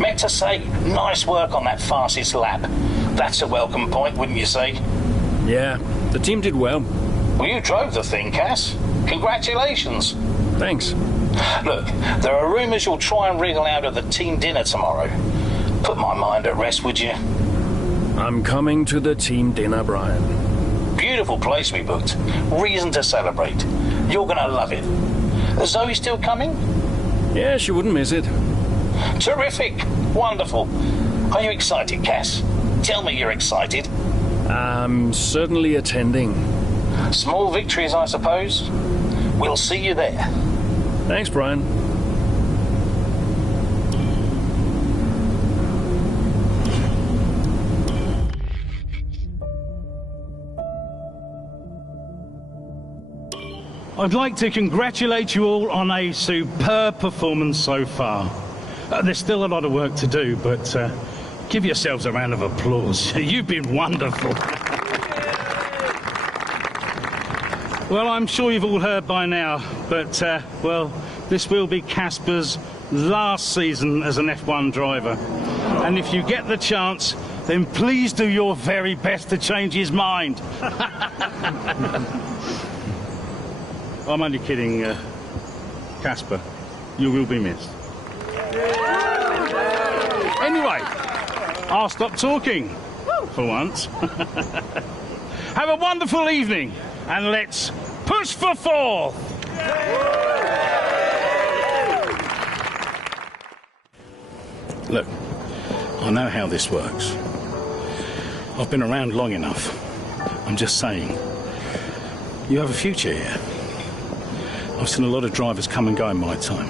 Meant to say, nice work on that fastest lap. That's a welcome point, wouldn't you say? Yeah, the team did well. Well, you drove the thing, Cass. Congratulations. Thanks. Look, there are rumours you'll try and wriggle out of the team dinner tomorrow. Put my mind at rest, would you? I'm coming to the team dinner, Brian. Beautiful place we booked. Reason to celebrate. You're gonna love it. Is Zoe still coming? Yeah, she wouldn't miss it. Terrific. Wonderful. Are you excited, Cass? Tell me you're excited. I'm certainly attending. Small victories, I suppose. We'll see you there. Thanks, Brian. I'd like to congratulate you all on a superb performance so far. There's still a lot of work to do, but give yourselves a round of applause. You've been wonderful. Well, I'm sure you've all heard by now, but, well, this will be Casper's last season as an F1 driver. And if you get the chance, then please do your very best to change his mind. I'm only kidding, Casper. You will be missed. Anyway, I'll stop talking for once. Have a wonderful evening, and let's push for fourth. Look, I know how this works. I've been around long enough. I'm just saying, you have a future here. I've seen a lot of drivers come and go in my time.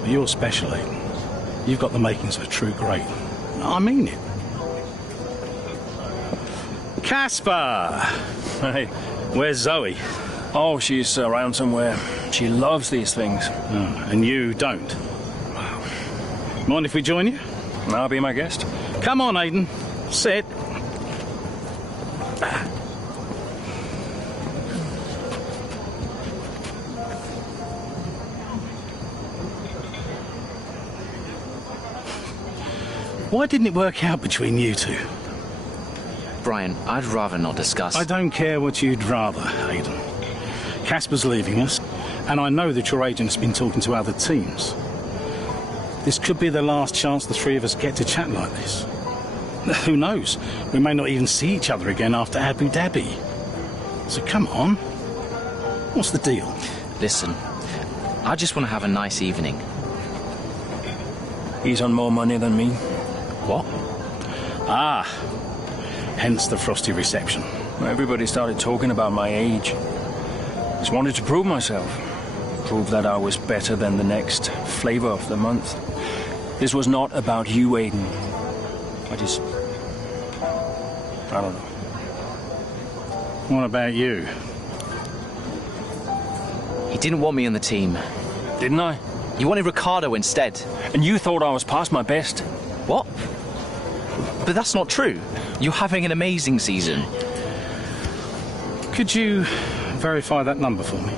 But you're special, Aiden. You've got the makings of a true great. I mean it. Casper! Hey. Where's Zoe? Oh, she's around somewhere. She loves these things. Oh, and you don't? Mind if we join you? I'll be my guest. Come on, Aiden. Sit. Why didn't it work out between you two? Brian, I'd rather not discuss. I don't care what you'd rather, Aiden. Casper's leaving us, and I know that your agent's been talking to other teams. This could be the last chance the three of us get to chat like this. Who knows? We may not even see each other again after Abu Dhabi. So come on. What's the deal? Listen, I just want to have a nice evening. He's on more money than me. What? Ah, hence the frosty reception. Everybody started talking about my age. Just wanted to prove myself. Prove that I was better than the next flavor of the month. This was not about you, Aiden. I don't know. What about you? He didn't want me on the team. Didn't I? You wanted Ricardo instead. And you thought I was past my best. What? But that's not true. You're having an amazing season. Could you verify that number for me?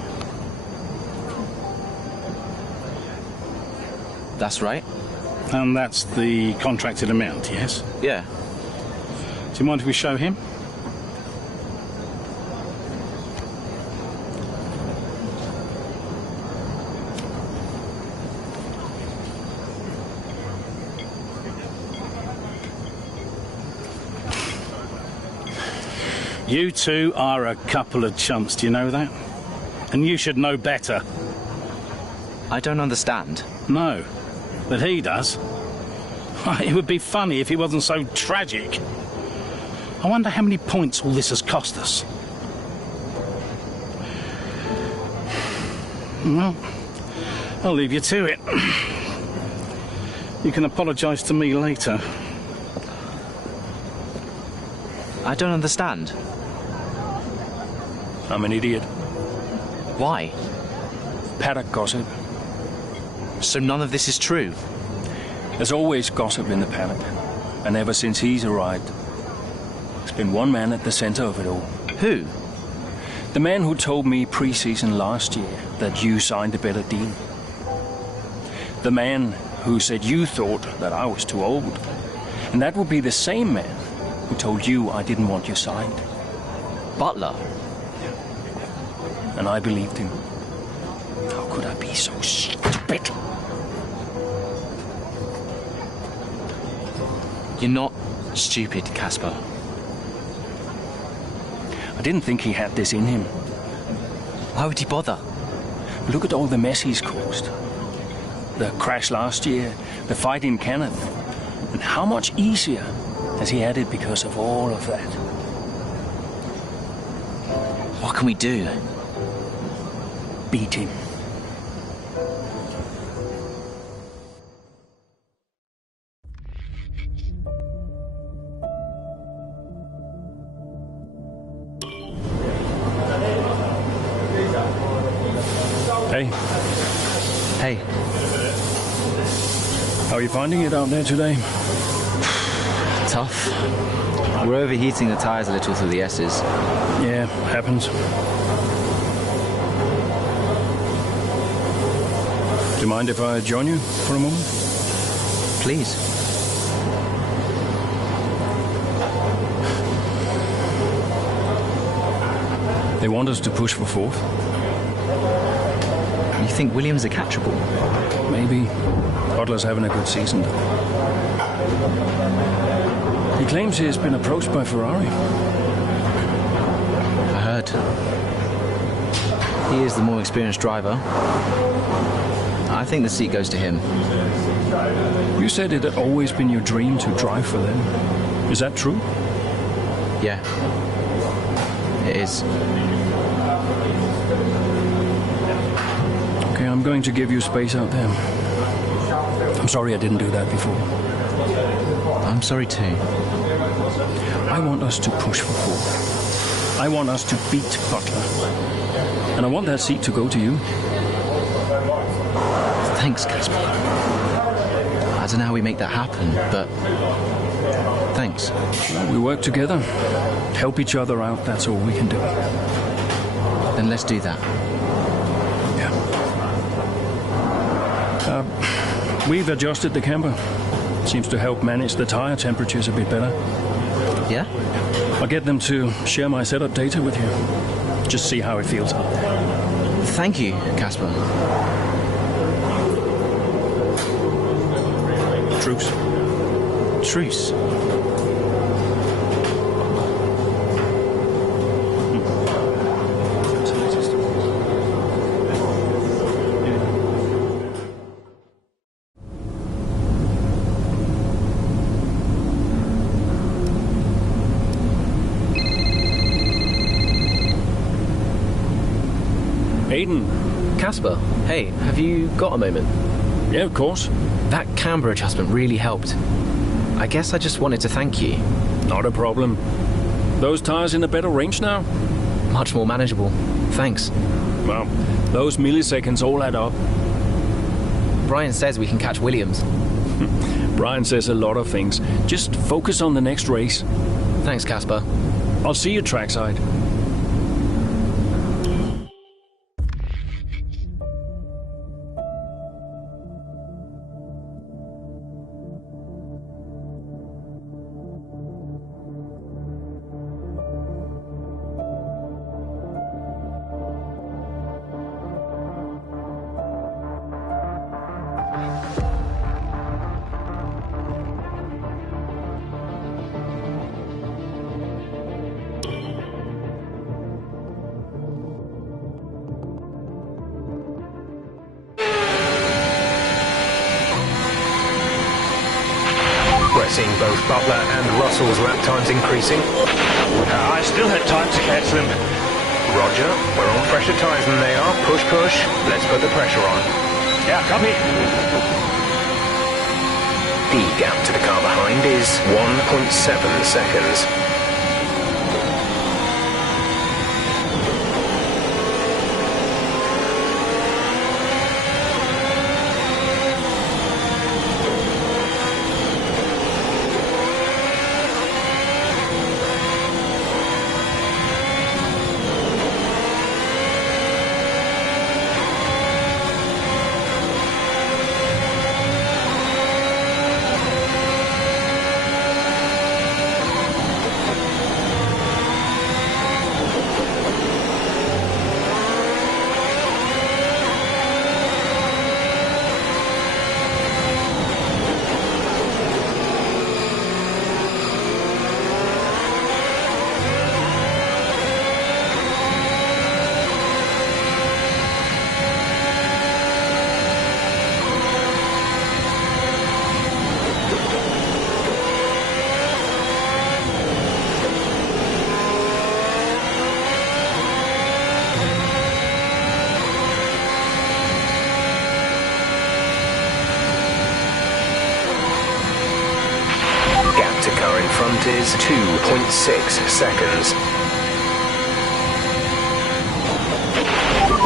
That's right. And that's the contracted amount, yes? Yeah. Do you mind if we show him? You two are a couple of chumps, do you know that? And you should know better. I don't understand. No, but he does. It would be funny if he wasn't so tragic. I wonder how many points all this has cost us. Well, I'll leave you to it. You can apologise to me later. I don't understand. I'm an idiot. Why? Paddock gossip. So none of this is true? There's always gossip in the paddock. And ever since he's arrived, there's been one man at the centre of it all. Who? The man who told me pre-season last year that you signed a better deal. The man who said you thought that I was too old. And that would be the same man who told you I didn't want you signed. Butler? And I believed him. How could I be so stupid? You're not stupid, Casper. I didn't think he had this in him. Why would he bother? Look at all the mess he's caused. The crash last year, the fight in Canada. And how much easier has he had it because of all of that? What can we do? Beat him. Hey. Hey. How are you finding it out there today? Tough. We're overheating the tires a little through the S's. Yeah, happens. Do you mind if I join you for a moment? Please. They want us to push for fourth. You think Williams are catchable? Maybe. Butler's having a good season. He claims he's been approached by Ferrari. I heard. He is the more experienced driver. I think the seat goes to him. You said it had always been your dream to drive for them. Is that true? Yeah. It is. Okay, I'm going to give you space out there. I'm sorry I didn't do that before. I'm sorry too. I want us to push for fourth. I want us to beat Butler. And I want that seat to go to you. Thanks, Casper. I don't know how we make that happen, but thanks. We work together, help each other out, that's all we can do. Then let's do that. Yeah. We've adjusted the camper. Seems to help manage the tire temperatures a bit better. Yeah? I'll get them to share my setup data with you. Just see how it feels out there. Thank you, Casper. Truce. Truce. Aiden. Casper, hey, have you got a moment? Yeah, of course. That camber adjustment really helped. I guess I just wanted to thank you. Not a problem. Those tires in a better range now? Much more manageable. Thanks. Well, those milliseconds all add up. Brian says we can catch Williams. Brian says a lot of things. Just focus on the next race. Thanks, Casper. I'll see you trackside. We're seeing both Butler and Russell's lap times increasing. I still had time to catch them. Roger, we're on fresher tyres than they are. Push, push. Let's put the pressure on. Yeah, copy. The gap to the car behind is 1.7 seconds. count is 2.6 seconds.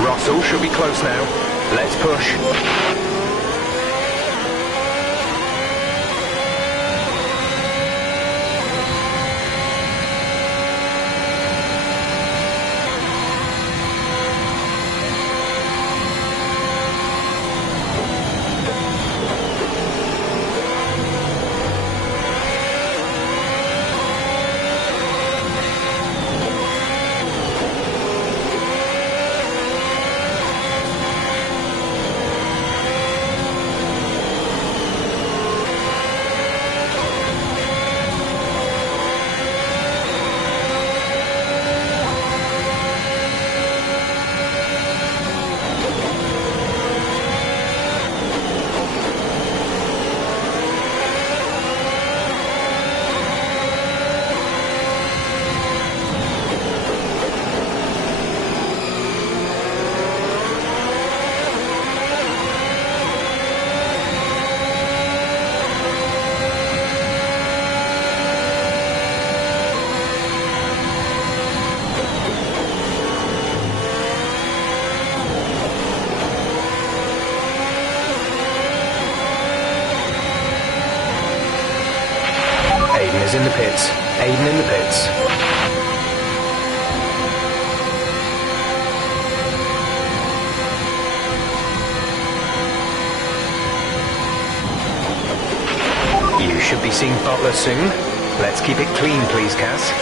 Russell should be close now. Let's push. Aiden is in the pits. Aiden in the pits. You should be seeing Butler soon. Let's keep it clean, please, Cass.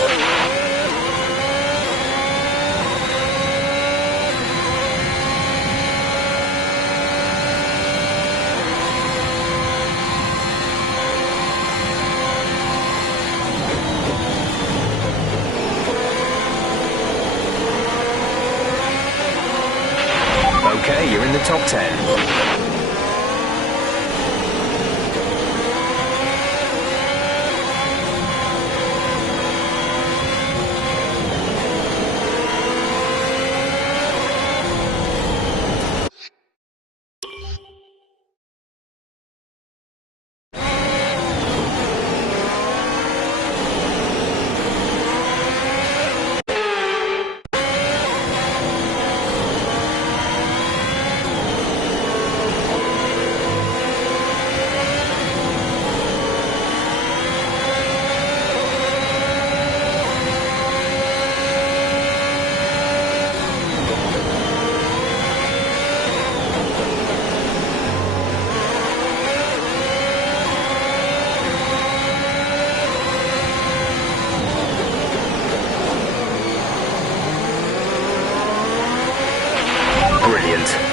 Okay, you're in the top 10.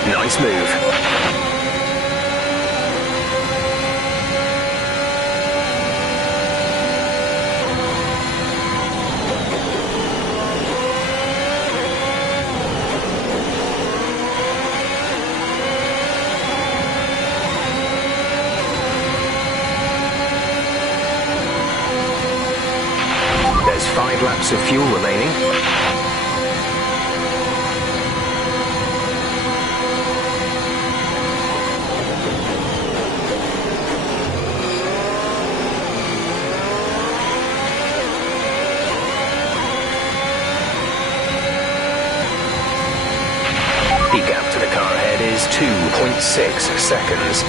Nice move. There's 5 laps of fuel remaining. The gap to the car ahead is 2.6 seconds.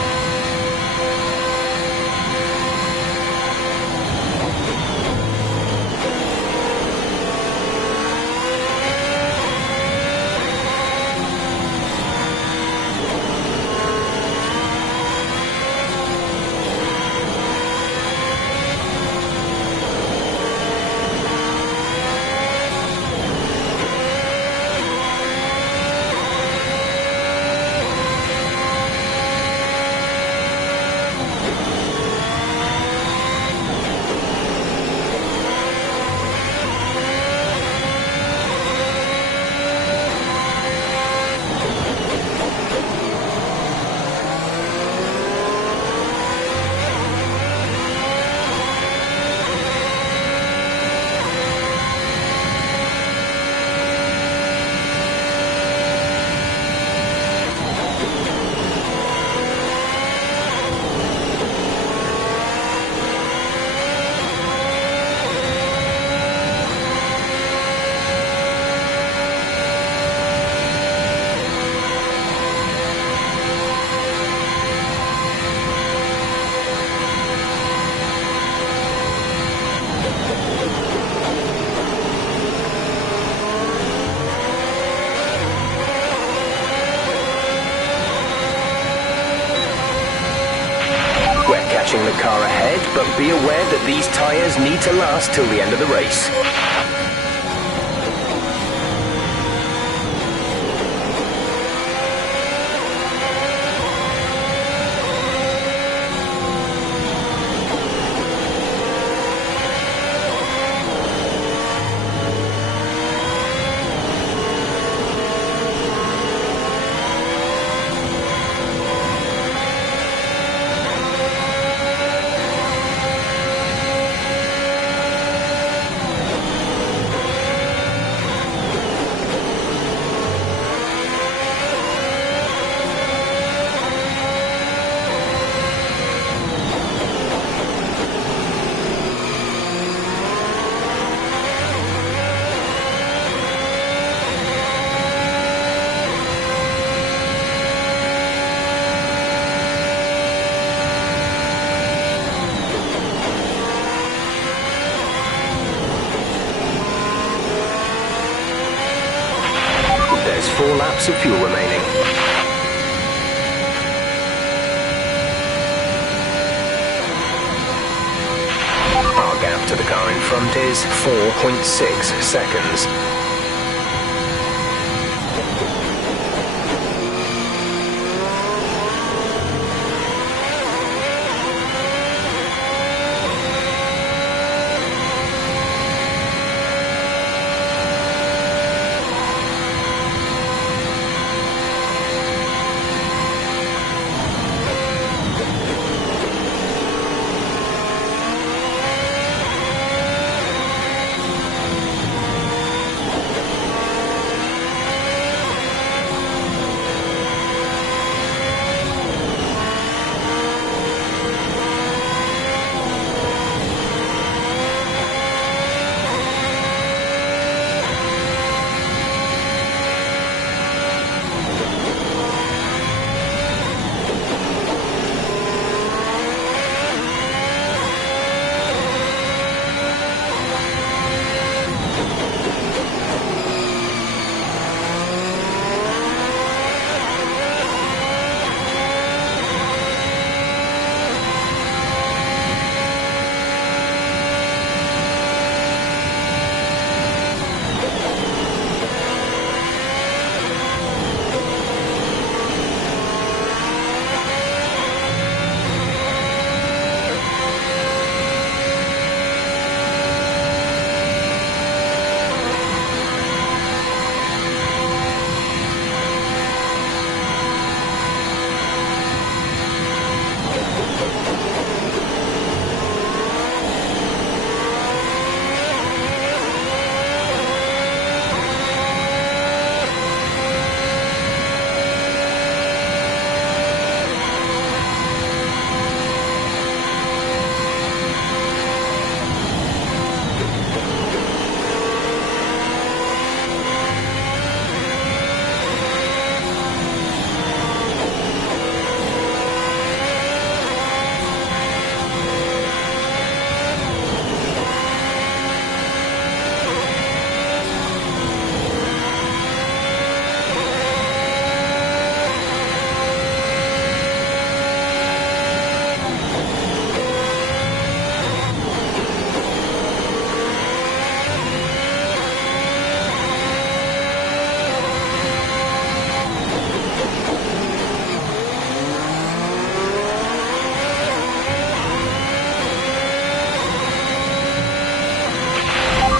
pushing the car ahead, but be aware that these tyres need to last till the end of the race. There's 4 laps of fuel remaining. Our gap to the car in front is 4.6 seconds.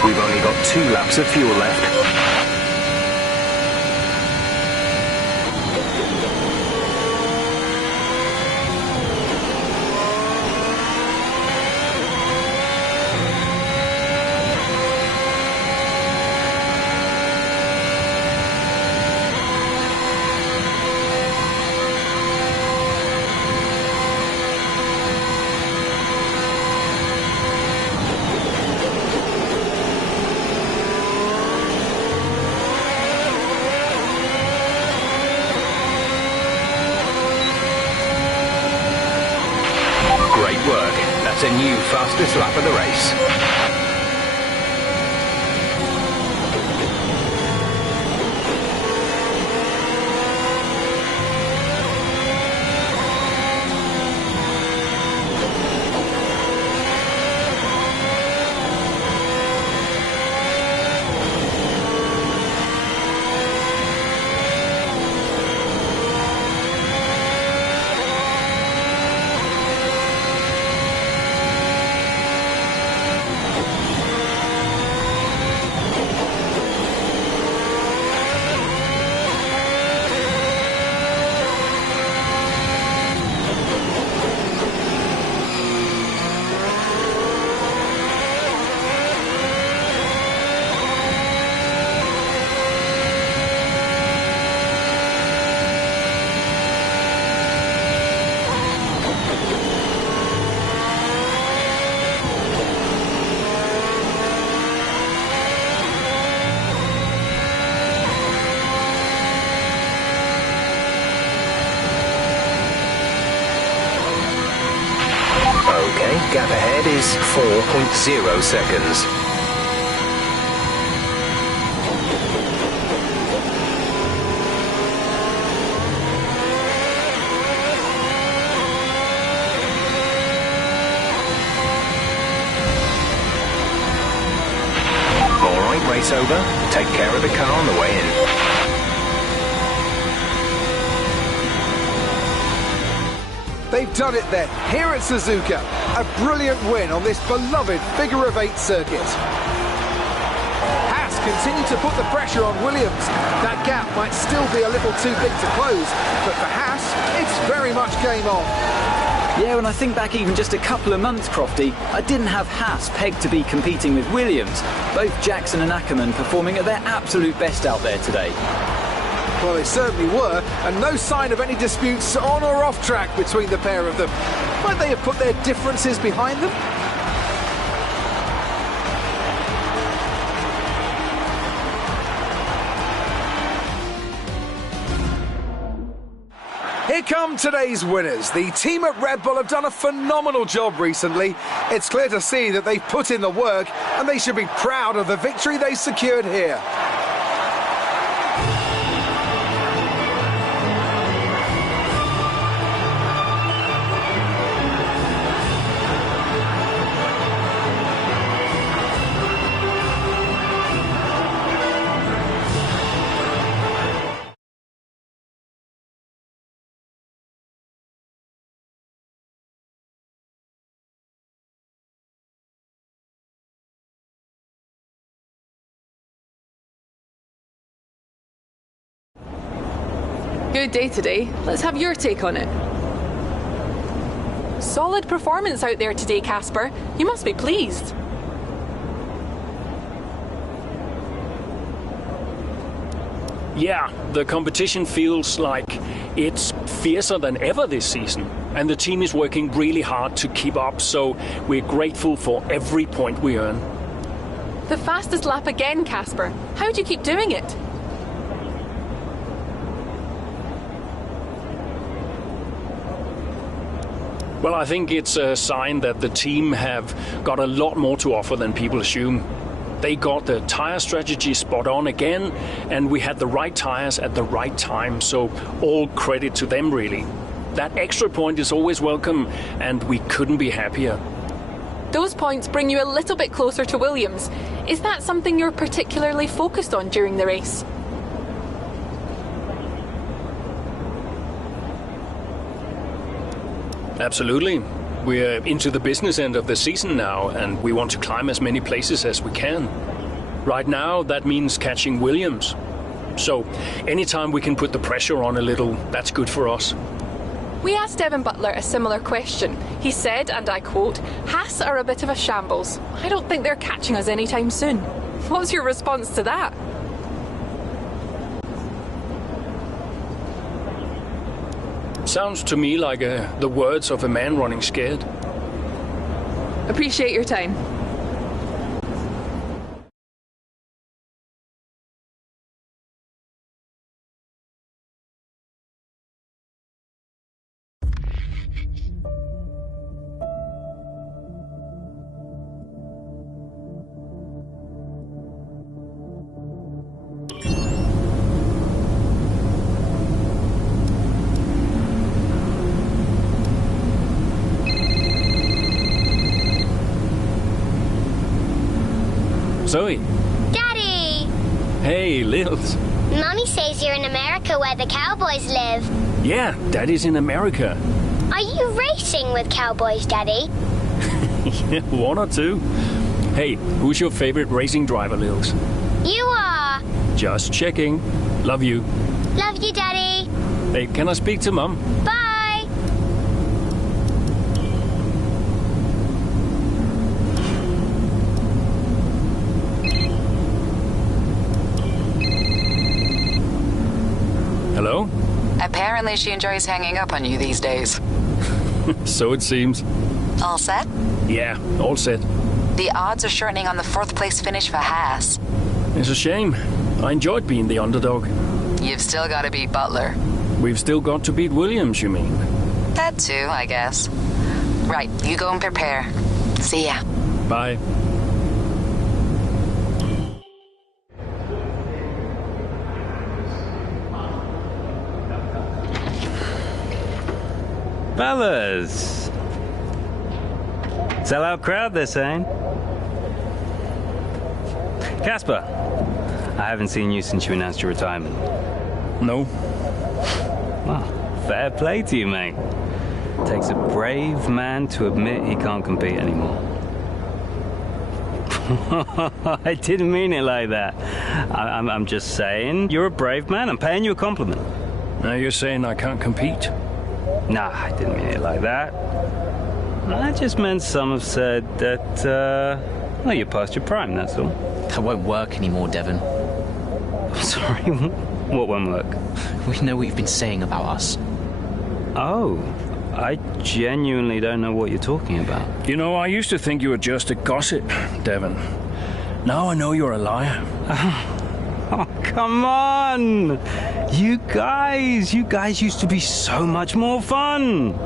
We've only got 2 laps of fuel left. A new fastest lap of the race. Gap ahead is 4.0 seconds. Race over. Take care of the car on the way in. They've done it then, here at Suzuka. A brilliant win on this beloved figure-of-8 circuit. Haas continue to put the pressure on Williams. That gap might still be a little too big to close, but for Haas, it's very much game on. Yeah, when I think back even just a couple of months, Crofty, I didn't have Haas pegged to be competing with Williams. Both Jackson and Ackerman performing at their absolute best out there today. Well, they certainly were, and no sign of any disputes on or off track between the pair of them. Might they have put their differences behind them? Here come today's winners. The team at Red Bull have done a phenomenal job recently. It's clear to see that they've put in the work, and they should be proud of the victory they secured here. Good day today. Let's have your take on it. Solid performance out there today, Casper. You must be pleased. Yeah, the competition feels like it's fiercer than ever this season. And the team is working really hard to keep up, so we're grateful for every point we earn. The fastest lap again, Casper. How do you keep doing it? Well, I think it's a sign that the team have got a lot more to offer than people assume. They got the tyre strategy spot on again, and we had the right tyres at the right time, so all credit to them, really. That extra point is always welcome, and we couldn't be happier. Those points bring you a little bit closer to Williams. Is that something you're particularly focused on during the race? Absolutely. We're into the business end of the season now, and we want to climb as many places as we can. Right now, that means catching Williams. So, anytime we can put the pressure on a little, that's good for us. We asked Evan Butler a similar question. He said, and I quote, "Haas are a bit of a shambles. I don't think they're catching us anytime soon." What's your response to that? Sounds to me like the words of a man running scared. Appreciate your time. Zoe. Daddy! Hey, Lils. Mummy says you're in America where the cowboys live. Yeah, Daddy's in America. Are you racing with cowboys, Daddy? Yeah, one or two. Hey, who's your favorite racing driver, Lils? You are. Just checking. Love you. Love you, Daddy. Hey, can I speak to Mum? Bye. Hello? Apparently she enjoys hanging up on you these days. So it seems. All set? Yeah, all set. The odds are shortening on the 4th place finish for Haas. It's a shame. I enjoyed being the underdog. You've still got to beat Butler. We've still got to beat Williams, you mean? That too, I guess. Right, you go and prepare. See ya. Bye. Fellas! Sell-out crowd, they're saying. Casper, I haven't seen you since you announced your retirement. No. Well, fair play to you, mate. Takes a brave man to admit he can't compete anymore. I didn't mean it like that. I'm just saying, you're a brave man. I'm paying you a compliment. Now you're saying I can't compete? Nah, I didn't mean it like that. I just meant some have said that, well, you're past your prime, that's all. That won't work anymore, Devon. Sorry, what won't work? We know what you've been saying about us. Oh, I genuinely don't know what you're talking about. You know, I used to think you were just a gossip, Devon. Now I know you're a liar. Oh, come on! You guys used to be so much more fun.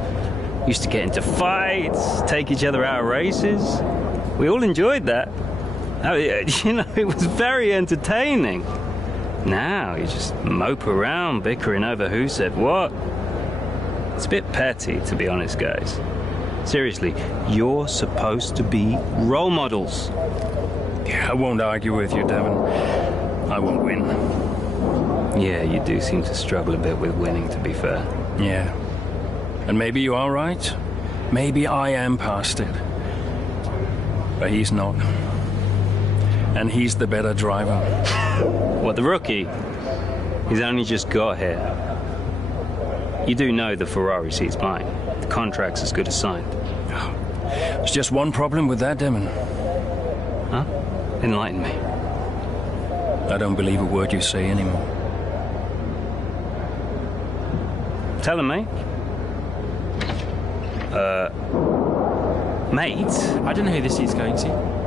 Used to get into fights, take each other out of races. We all enjoyed that. Oh, you know, it was very entertaining. Now you just mope around bickering over who said what. It's a bit petty, to be honest, guys. Seriously, you're supposed to be role models. Yeah, I won't argue with you, Devon. I won't win. Yeah, you do seem to struggle a bit with winning, to be fair. Yeah. And maybe you are right. Maybe I am past it. But he's not. And he's the better driver. What, the rookie? He's only just got here. You do know the Ferrari seat's mine. The contract's as good as signed. There's just one problem with that, Devon. Huh? Enlighten me. I don't believe a word you say anymore. Tell him, mate. Mate? I don't know who this is going to.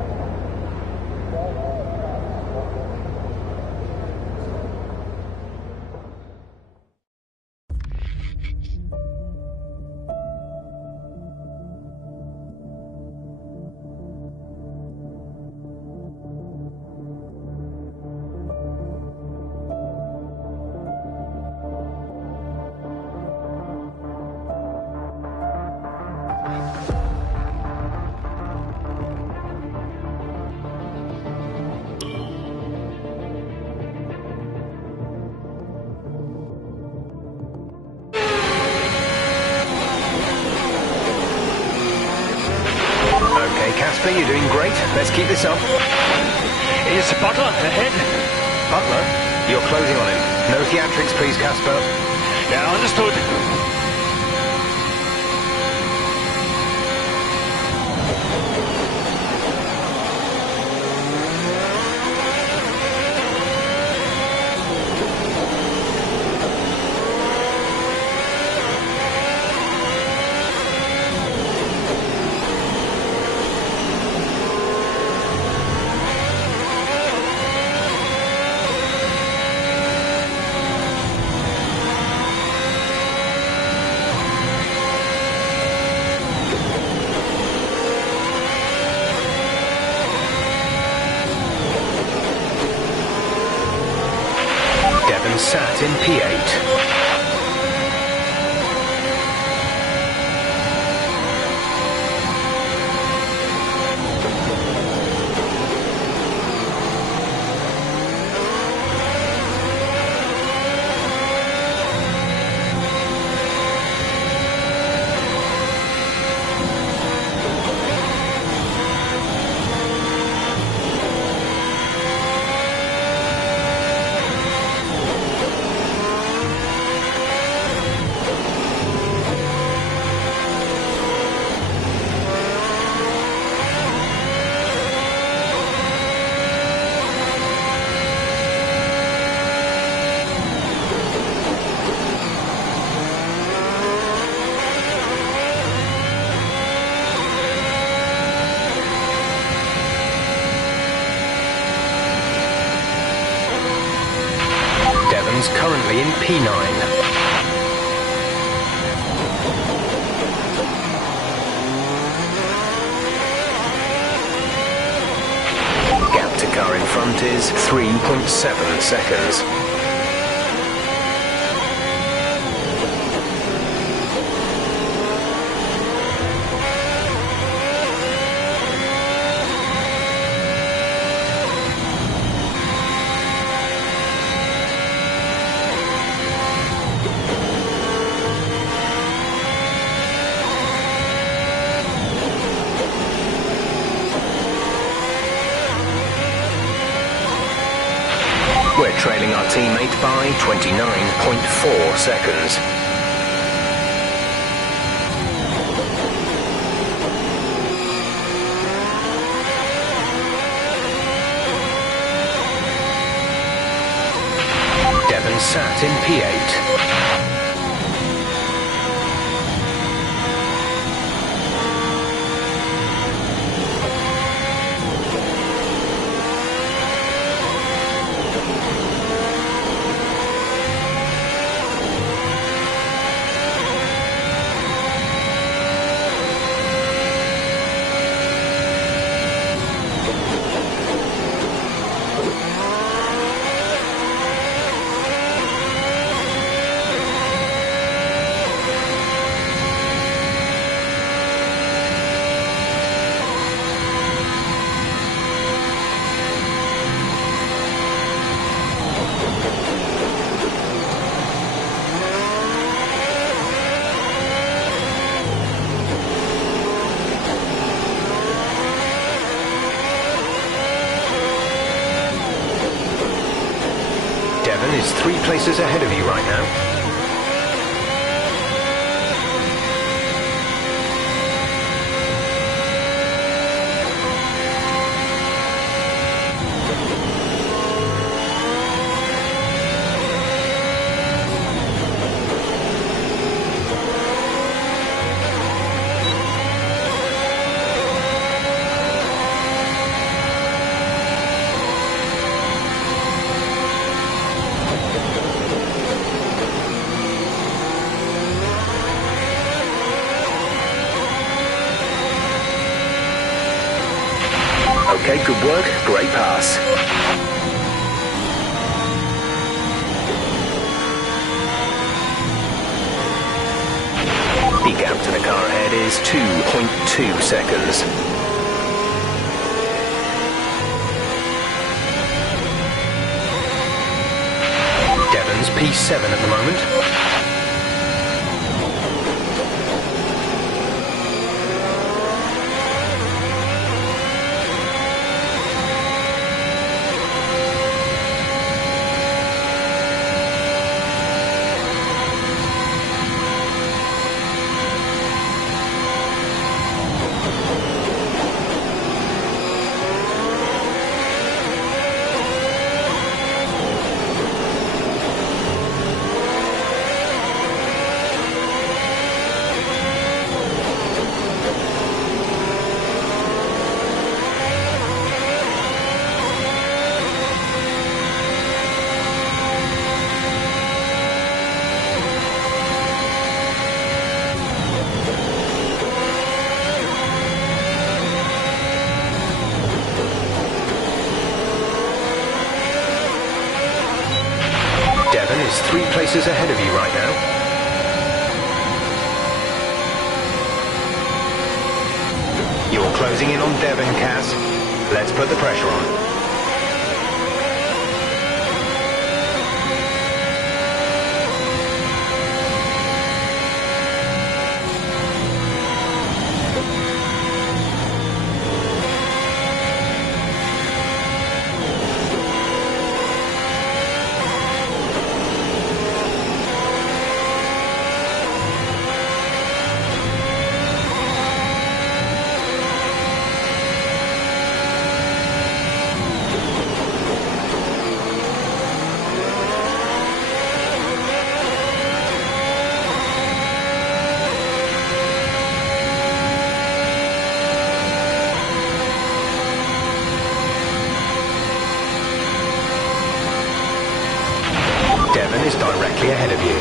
Casper, you're doing great. Let's keep this up. Is Butler ahead? Butler? You're closing on him. No theatrics, please, Casper. Yeah, understood. Sat in P8. Currently in P9. car in front is 3.7 seconds. We're trailing our teammate by 29.4 seconds. Devon sat in P8. Devon is 3 places ahead of you right now. Okay, good work. Great pass. The gap to the car ahead is 2.2 seconds. Devon's P7 at the moment. Devon is 3 places ahead of you right now. You're closing in on Devon, Kaz. Let's put the pressure on. Devon is directly ahead of you.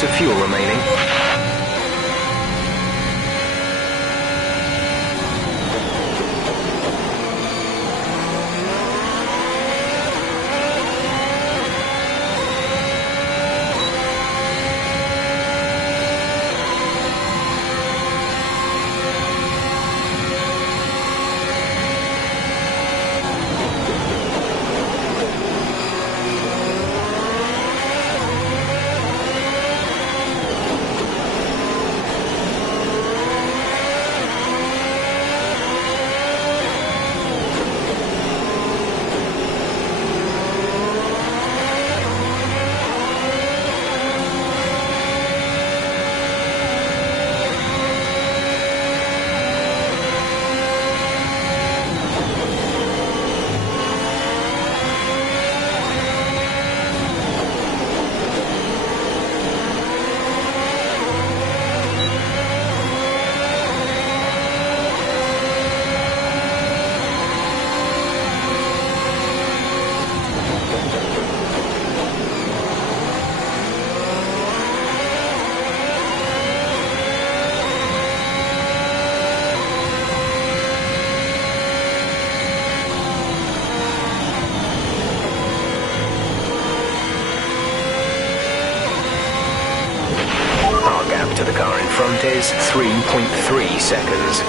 laps of fuel remaining. To the car in front is 3.3 seconds.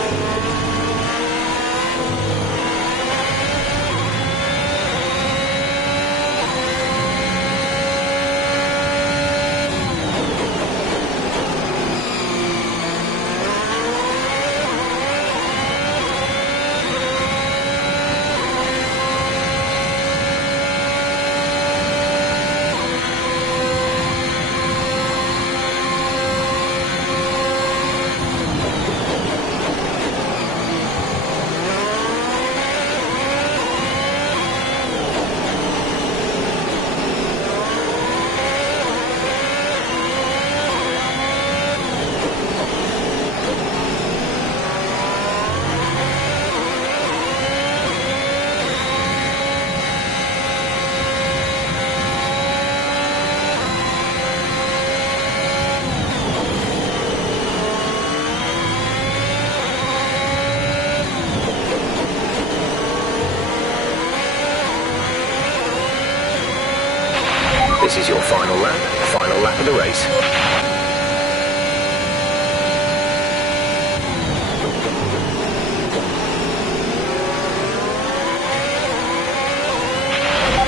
This is your final lap of the race.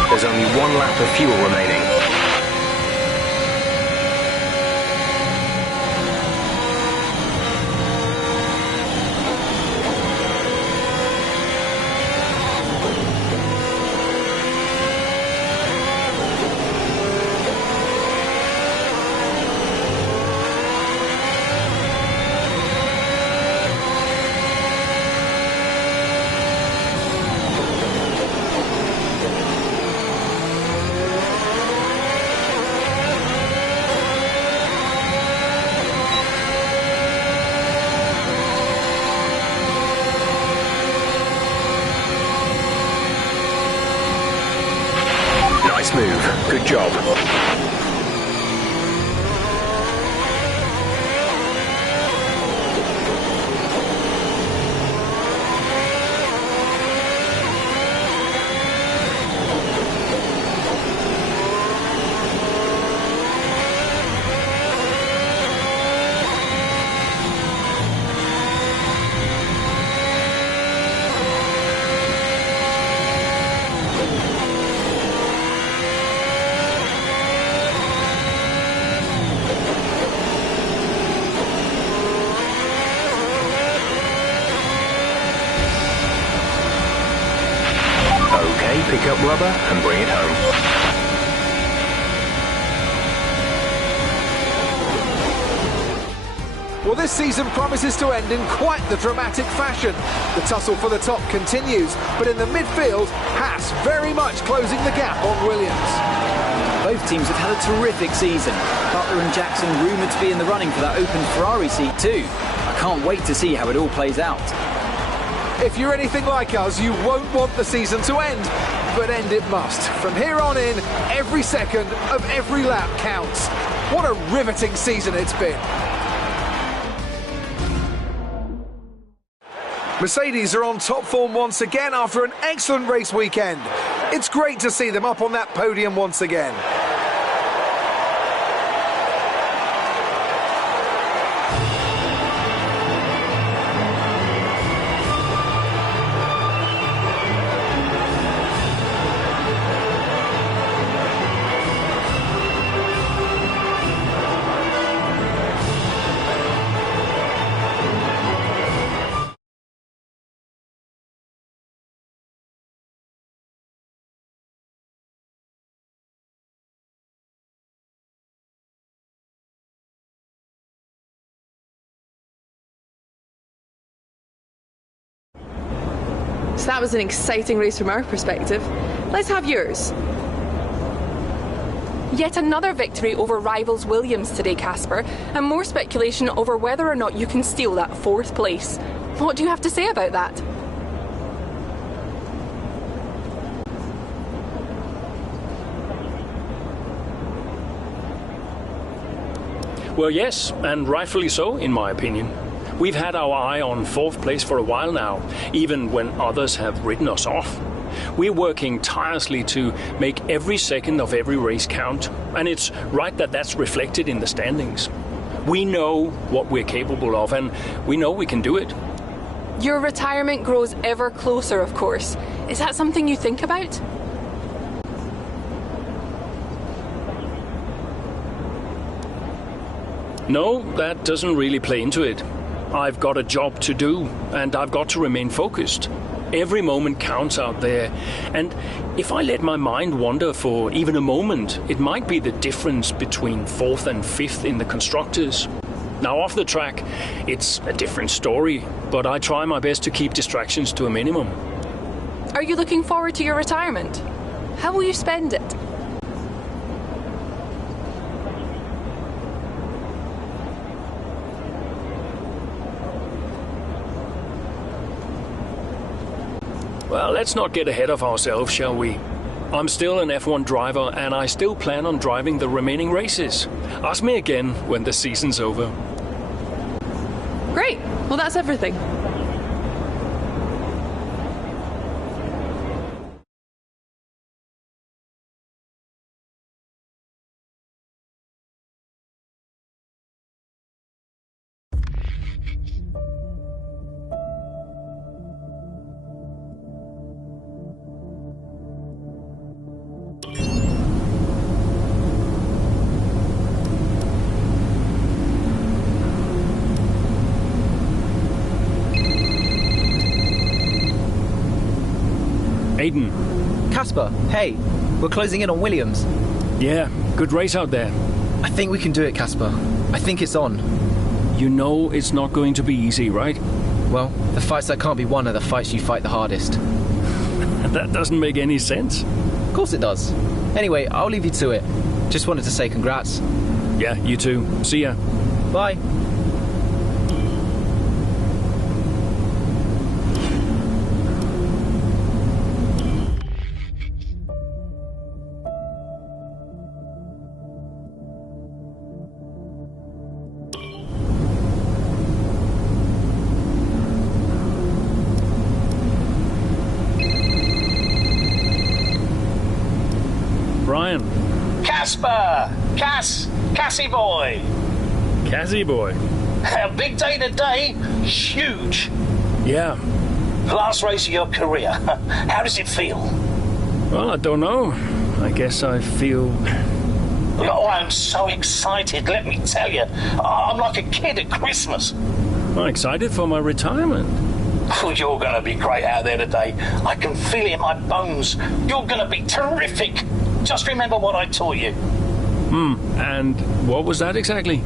There's only one lap of fuel remaining. Nice move. Good job. Pick up rubber and bring it home. Well, this season promises to end in quite the dramatic fashion. The tussle for the top continues, but in the midfield, Haas very much closing the gap on Williams. Both teams have had a terrific season. Butler and Jackson rumoured to be in the running for that open Ferrari seat too. I can't wait to see how it all plays out. If you're anything like us, you won't want the season to end, but end it must. From here on in, every second of every lap counts. What a riveting season it's been. Mercedes are on top form once again after an excellent race weekend. It's great to see them up on that podium once again. So that was an exciting race from our perspective. Let's have yours. Yet another victory over rivals Williams today, Casper, and more speculation over whether or not you can steal that 4th place. What do you have to say about that? Well, yes, and rightfully so, in my opinion. We've had our eye on 4th place for a while now, even when others have written us off. We're working tirelessly to make every second of every race count, and it's right that that's reflected in the standings. We know what we're capable of, and we know we can do it. Your retirement grows ever closer, of course. Is that something you think about? No, that doesn't really play into it. I've got a job to do, and I've got to remain focused. Every moment counts out there, and if I let my mind wander for even a moment, it might be the difference between 4th and 5th in the constructors. Now, off the track, it's a different story, but I try my best to keep distractions to a minimum. Are you looking forward to your retirement? How will you spend it? Well, let's not get ahead of ourselves, shall we? I'm still an F1 driver, and I still plan on driving the remaining races. Ask me again when the season's over. Great. Well, that's everything. Aiden. Casper, hey, we're closing in on Williams. Yeah, good race out there. I think we can do it, Casper. I think it's on. You know it's not going to be easy, right? Well, the fights that can't be won are the fights you fight the hardest. That doesn't make any sense. Of course it does. Anyway, I'll leave you to it. Just wanted to say congrats. Yeah, you too. See ya. Bye. Casper! Cassie boy! Cassie boy. A big day today. Huge. Yeah. Last race of your career. How does it feel? Well, I don't know. I guess I feel... Oh, I'm so excited, let me tell you. I'm like a kid at Christmas. I'm excited for my retirement. Oh, you're going to be great out there today. I can feel it in my bones. You're going to be terrific. Just remember what I taught you. And what was that exactly?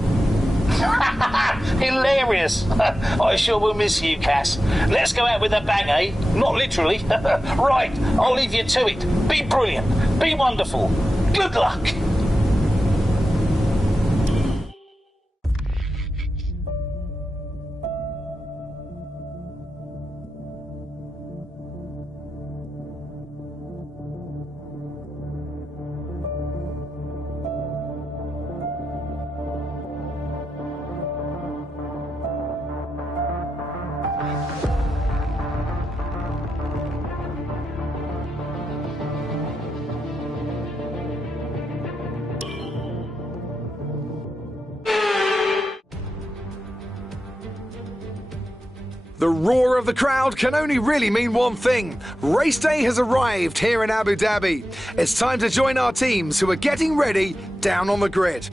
Hilarious. I sure will miss you, Cass. Let's go out with a bang, eh? Not literally. Right, I'll leave you to it. Be brilliant. Be wonderful. Good luck. The roar of the crowd can only really mean one thing. Race day has arrived here in Abu Dhabi. It's time to join our teams who are getting ready down on the grid.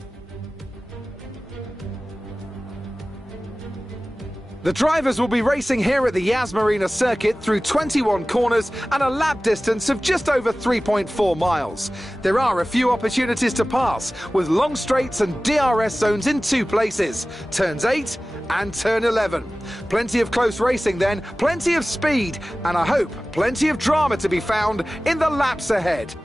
The drivers will be racing here at the Yas Marina circuit through 21 corners and a lap distance of just over 3.4 miles. There are a few opportunities to pass, with long straights and DRS zones in 2 places, turns 8 and turn 11. Plenty of close racing then, plenty of speed, and I hope plenty of drama to be found in the laps ahead.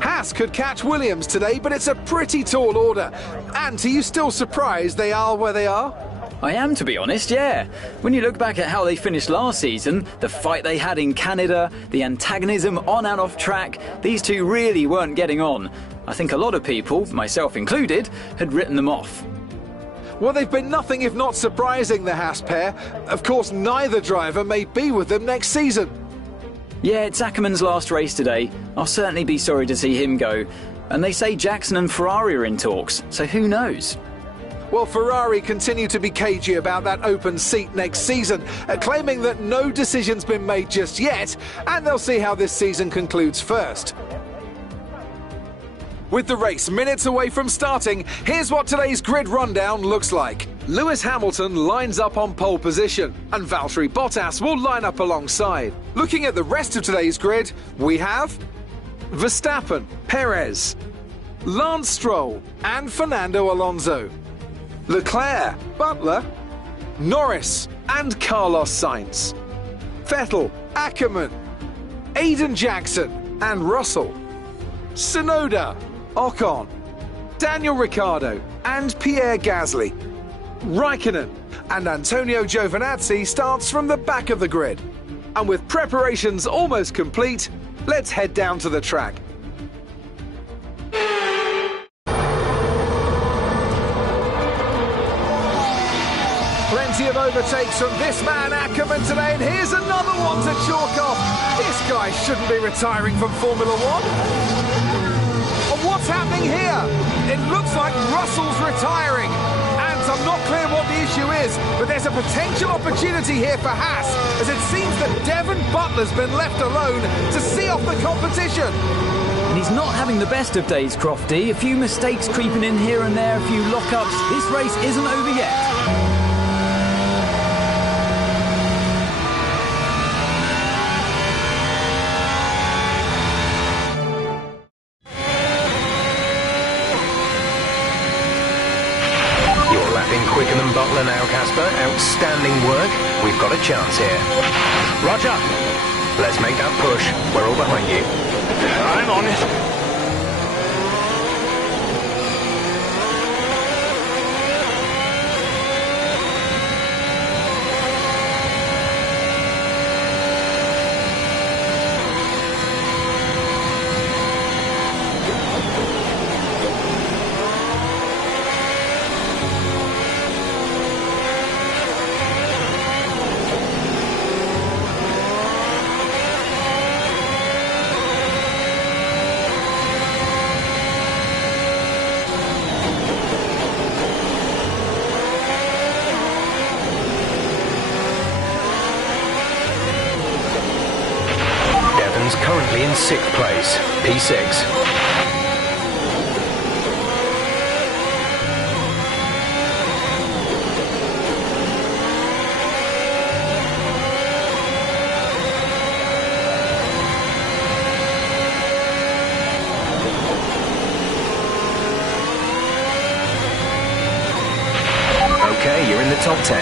Haas could catch Williams today, but it's a pretty tall order. And are you still surprised they are where they are? I am, to be honest, yeah. When you look back at how they finished last season, the fight they had in Canada, the antagonism on and off track, these two really weren't getting on. I think a lot of people, myself included, had written them off. Well, they've been nothing if not surprising, the Haas pair. Of course, neither driver may be with them next season. Yeah, it's Ackerman's last race today. I'll certainly be sorry to see him go. And they say Jackson and Ferrari are in talks, so who knows? Well, Ferrari continue to be cagey about that open seat next season, claiming that no decision's been made just yet, and they'll see how this season concludes first. With the race minutes away from starting, here's what today's grid rundown looks like. Lewis Hamilton lines up on pole position, and Valtteri Bottas will line up alongside. Looking at the rest of today's grid, we have Verstappen, Perez, Lance Stroll, and Fernando Alonso. Leclerc, Butler, Norris, and Carlos Sainz. Vettel, Ackerman, Eiden Jackson, and Russell. Tsunoda, Ocon, Daniel Ricciardo, and Pierre Gasly. Raikkonen and Antonio Giovinazzi starts from the back of the grid. And with preparations almost complete, let's head down to the track. Plenty of overtakes from this man Ackerman today, and here's another one to chalk off. This guy shouldn't be retiring from Formula One. And what's happening here? It looks like Russell's retiring. And I'm not clear what the issue is, but there's a potential opportunity here for Haas, as it seems that Devon Butler's been left alone to see off the competition. And he's not having the best of days, Crofty. A few mistakes creeping in here and there, a few lockups. This race isn't over yet. Quicker than Butler now, Casper. Outstanding work. We've got a chance here. Roger. Let's make that push. We're all behind you. I'm on it. Currently in 6th place, P6. Okay, you're in the top 10.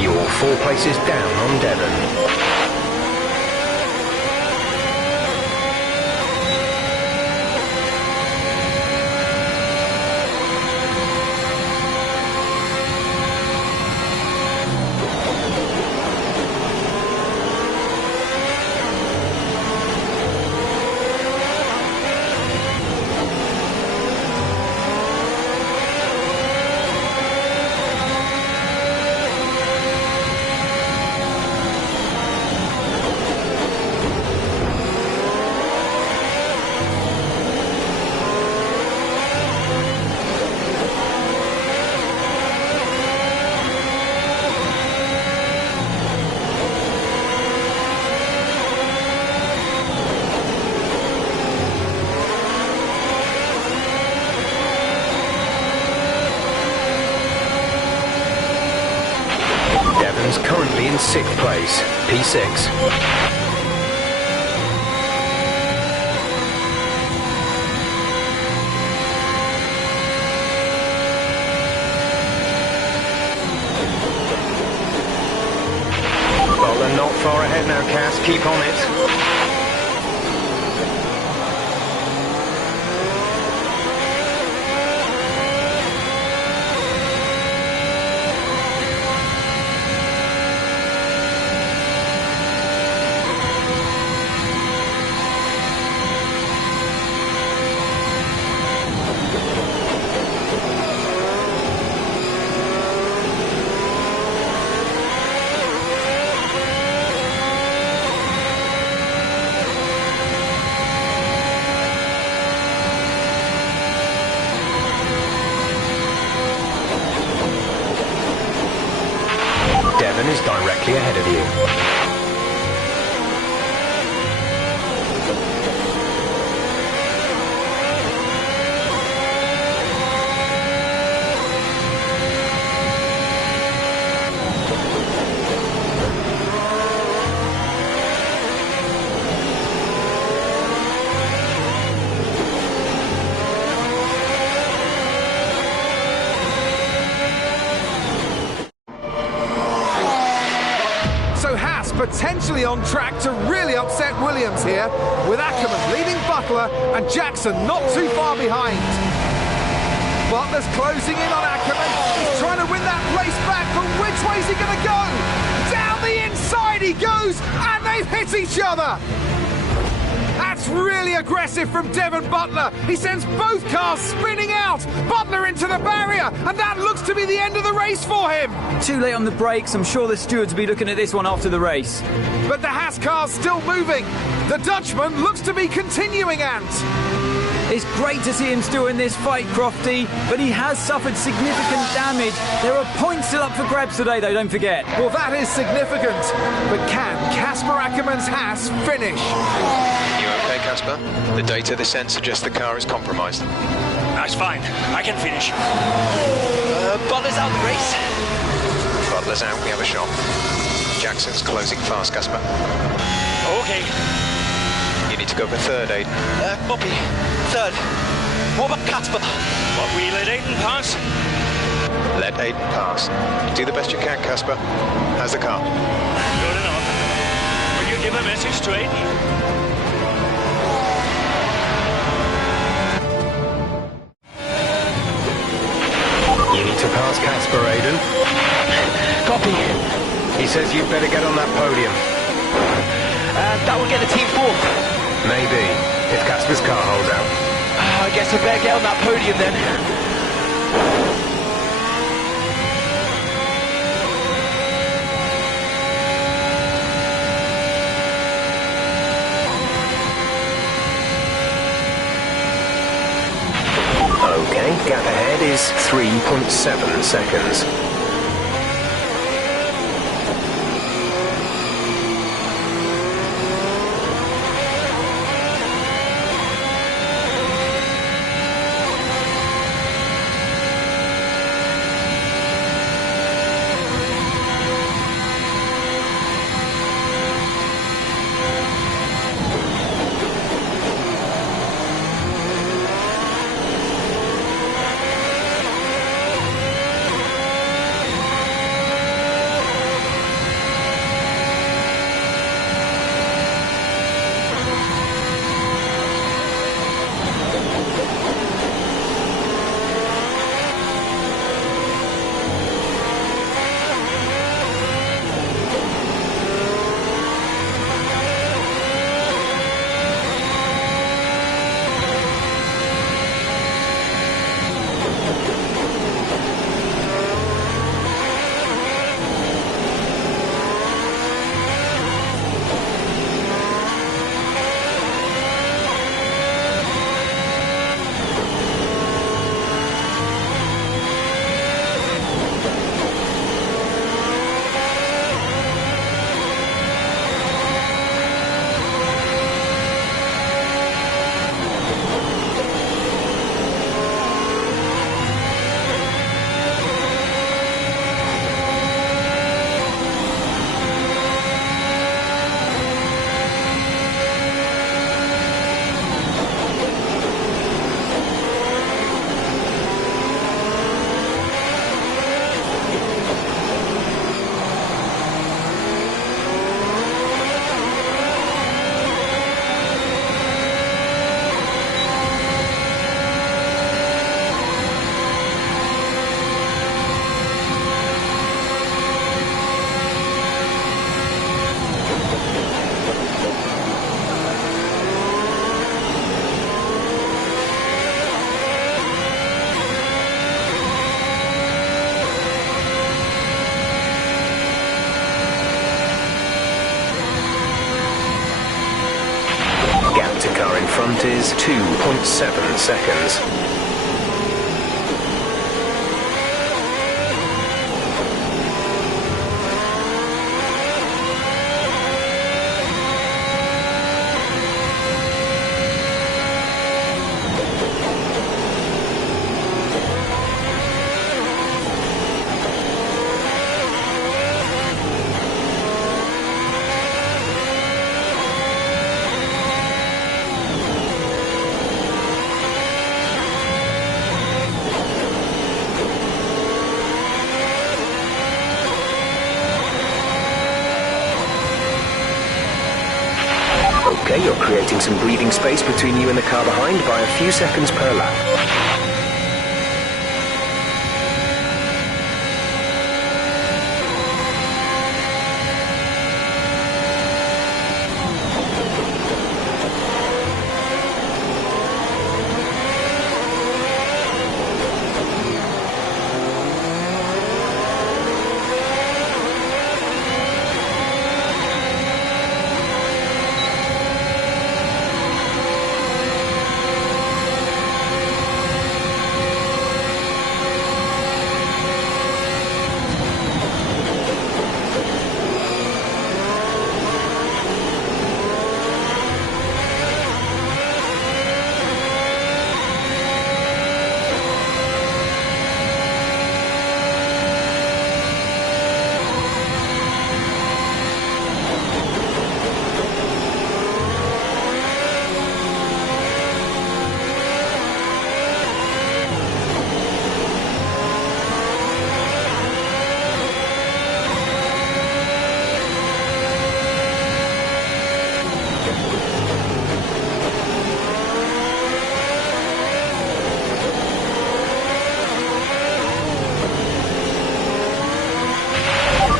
You're 4 places down on Devon. in 6th place, P6. Butler not far ahead now, Cass. Keep on it. Is directly ahead of you. Potentially on track to really upset Williams here, with Ackerman leading Butler and Jackson not too far behind. Butler's closing in on Ackerman. He's trying to win that place back, but which way's he going to go? Down the inside he goes, and they've hit each other. That's really aggressive from Devon Butler. He sends both cars spinning out. Butler into the barrier, and that looks to be the end of the race for him. Too late on the brakes. I'm sure the stewards will be looking at this one after the race. But the Haas car's still moving. The Dutchman looks to be continuing, Ant. It's great to see him still in this fight, Crofty, but he has suffered significant damage. There are points still up for grabs today, though, don't forget. Well, that is significant. But can Casper Ackerman's Haas finish? You okay, Casper? The data this end suggests the car is compromised. That's fine. I can finish. Butler's out of the race. Butler's out. We have a shot. Jackson's closing fast, Casper. Okay. You need to go for third, Aiden. Copy. Third. What about Casper? What, we let Aiden pass? Let Aiden pass. Do the best you can, Casper. How's the car? Good enough. Will you give a message to Aiden? You need to pass Casper, Aiden. Copy. He says you'd better get on that podium. That will get the team fourth. Maybe, if Casper's car holds out. I guess I better get on that podium then. Okay, gap ahead is 3.7 seconds. is 2.7 seconds. Okay, you're creating some breathing space between you and the car behind by a few seconds per lap.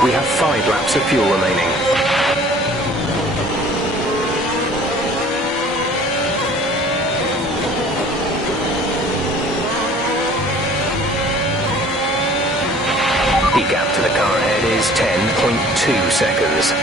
We have 5 laps of fuel remaining. The gap to the car ahead is 10.2 seconds.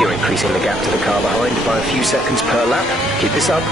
You're increasing the gap to the car behind by a few seconds per lap. Keep this up.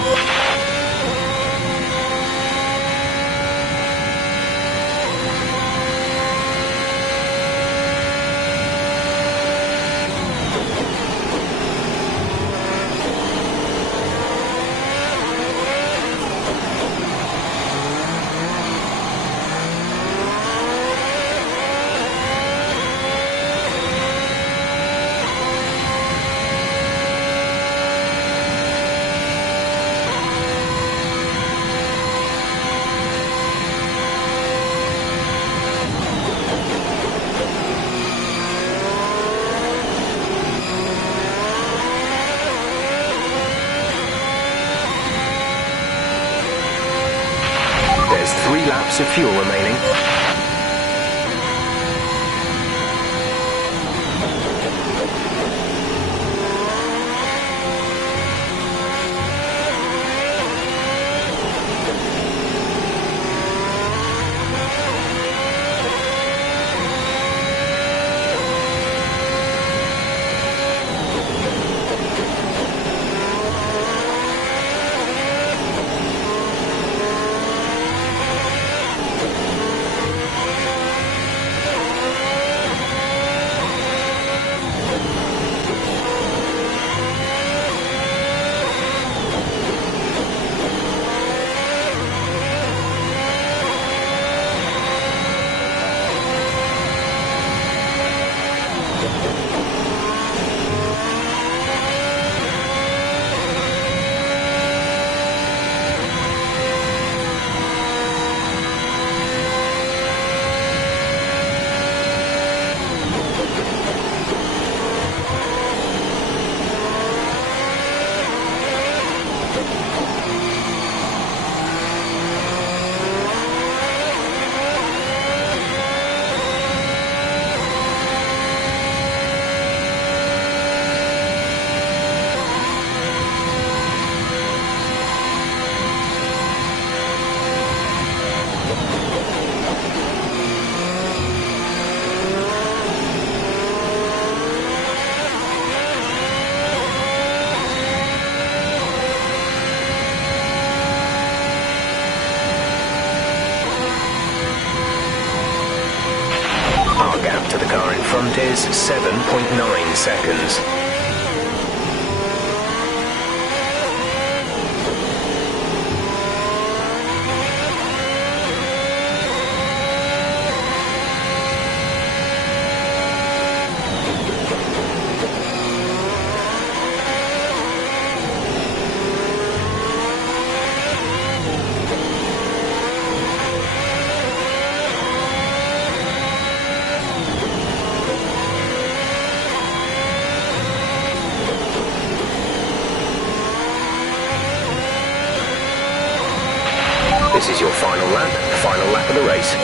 laps of fuel remaining. To the car in front is 7.9 seconds. This is your final lap of the race.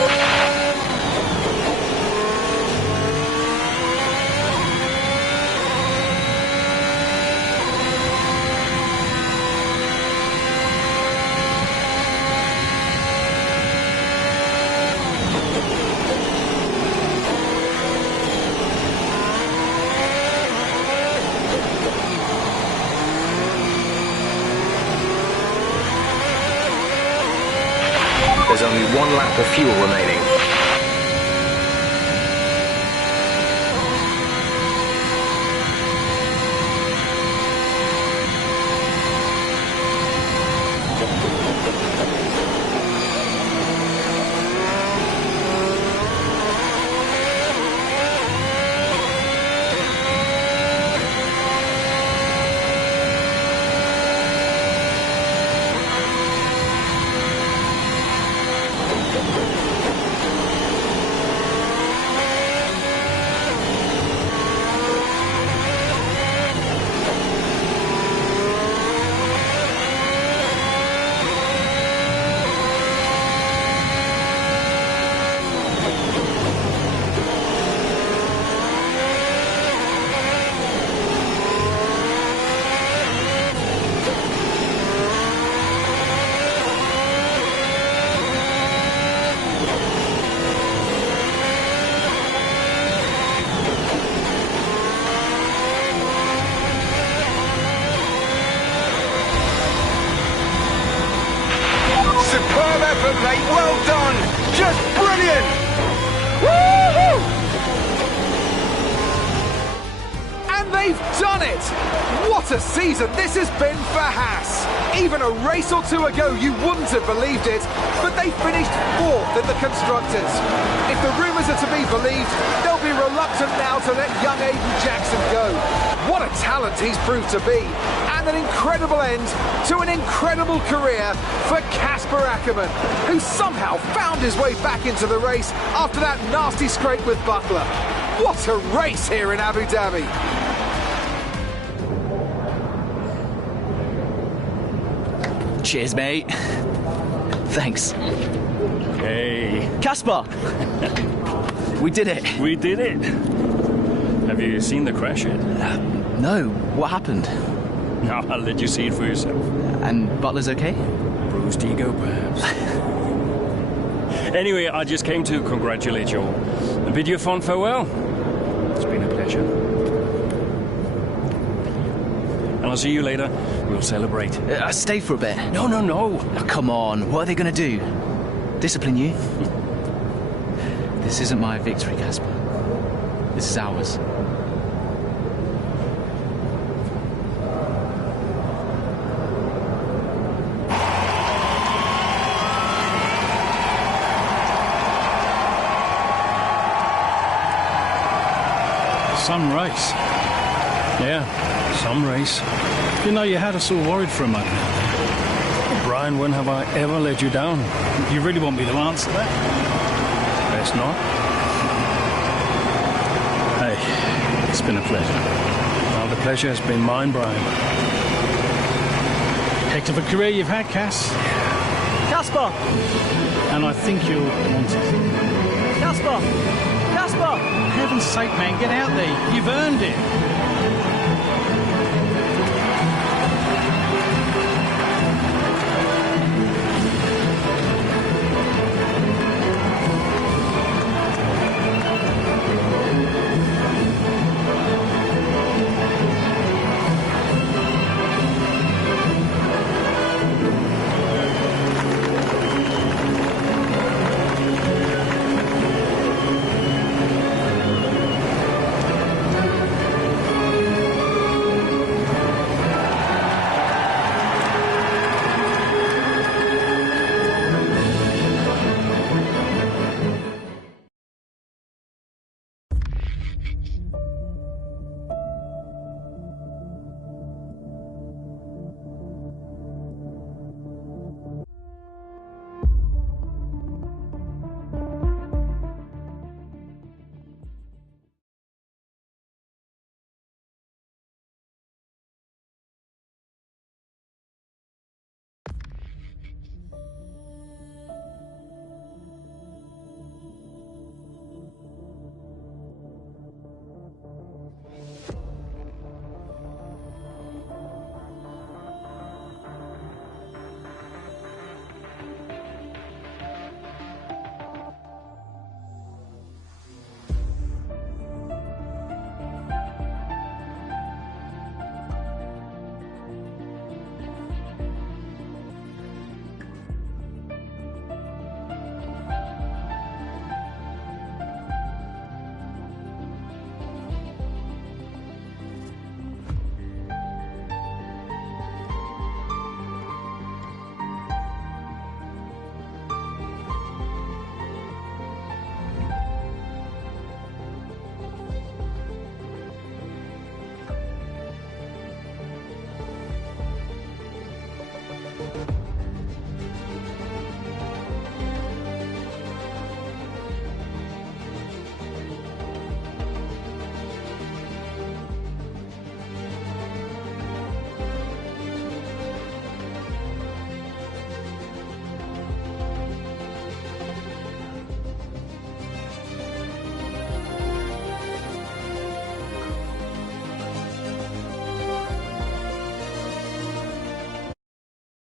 There's only one lap of fuel remaining. Mate, well done! Just brilliant! Woo-hoo! And they've done it! What a season this has been for Haas! Even a race or two ago you wouldn't have believed it, but they finished 4th in the Constructors. If the rumours are to be believed, they'll be reluctant now to let young Aiden Jackson go. What a talent he's proved to be, and an incredible end to an incredible career for Casper Ackerman, who somehow found his way back into the race after that nasty scrape with Butler. What a race here in Abu Dhabi! Cheers, mate. Thanks. Okay. Casper! We did it. We did it. Have you seen the crash yet? No. What happened? No, I'll let you see it for yourself. And Butler's okay? Bruised ego, perhaps. Anyway, I just came to congratulate you all and bid you a fond farewell. It's been a pleasure. And I'll see you later. We'll celebrate. Stay for a bit. No. Oh, come on. What are they going to do? Discipline you? This isn't my victory, Casper. This is ours. Some race. Yeah, some race. You know, you had us all worried for a moment. Brian, when have I ever let you down? You really want me to answer that? Best not. Hey, it's been a pleasure. Well, the pleasure has been mine, Brian. Heck of a career you've had, Cass. Casper! And I think you'll want it. Casper! Casper! For heaven's sake, man, get out there. You've earned it.